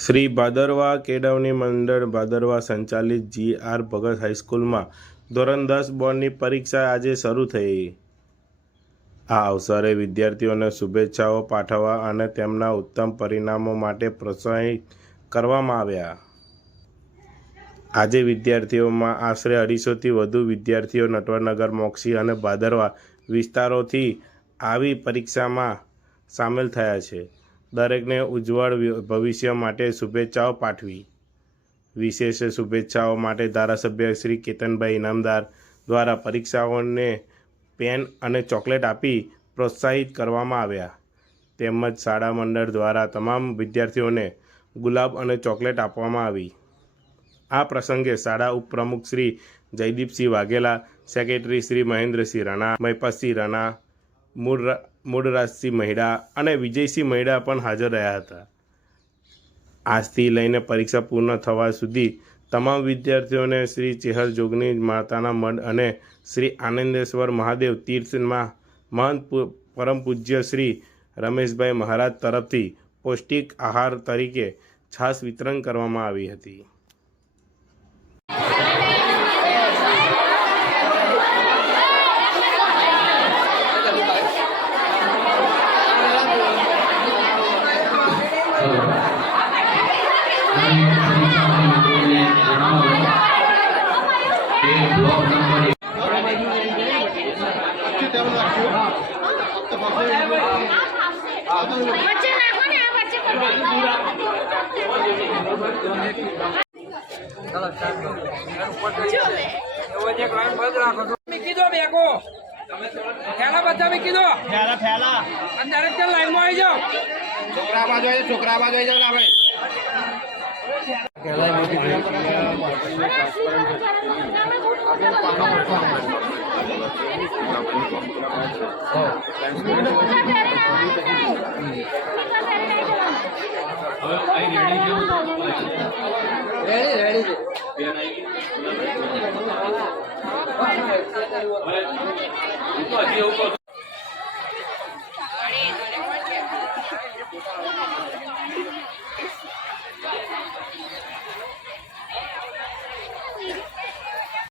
શ્રી ભાદરવા કેળવણી મંડળ ભાદરવા સંચાલિત જી.આર. ભગત હાઈસ્કૂલમાં ધોરણ 10 બોર્ડની પરીક્ષા આજે શરૂ થઈ। આ અવસરે વિદ્યાર્થીઓને શુભેચ્છાઓ પાઠવવા અને તેમના ઉત્તમ પરિણામો માટે પ્રોત્સાહિત કરવામાં આવ્યા। આજે વિદ્યાર્થીઓમાં આશરે 250થી વધુ વિદ્યાર્થીઓ નટવરનગર, મોક્ષી અને ભાદરવા વિસ્તારોથી આવી પરીક્ષામાં સામેલ થયા છે। દરેકને ઉજ્જવળ ભવિષ્ય માટે શુભેચ્છાઓ પાઠવી। વિશેષ શુભેચ્છાઓ માટે ધારાસભ્ય શ્રી કેતનભાઈ ઇનામદાર દ્વારા પરીક્ષાઓને પેન અને ચોકલેટ આપી પ્રોત્સાહિત કરવામાં આવ્યા। તેમજ શાળા મંડળ દ્વારા તમામ વિદ્યાર્થીઓને ગુલાબ અને ચોકલેટ આપવામાં આવી। આ પ્રસંગે શાળા ઉપપ્રમુખ શ્રી જયદીપસિંહ વાઘેલા, સેક્રેટરી શ્રી મહેન્દ્રસિંહ રાણા, મહિપાલસિંહ રાણા, મૂળરાજસિંહ મહિડા અને વિજયસિંહ મહિડા પણ હાજર રહ્યા હતા। આજથી લઈને પરીક્ષા પૂર્ણ થવા સુધી તમામ વિદ્યાર્થીઓને શ્રી ચેહર જોગણી માતાના મઢ અને શ્રી આનંદેશ્વર મહાદેવ તીર્થમાં મહંત પરમ પૂજ્ય શ્રી રમેશભાઈ મહારાજ તરફથી પૌષ્ટિક આહાર તરીકે છાશ વિતરણ કરવામાં આવી હતી। રેડી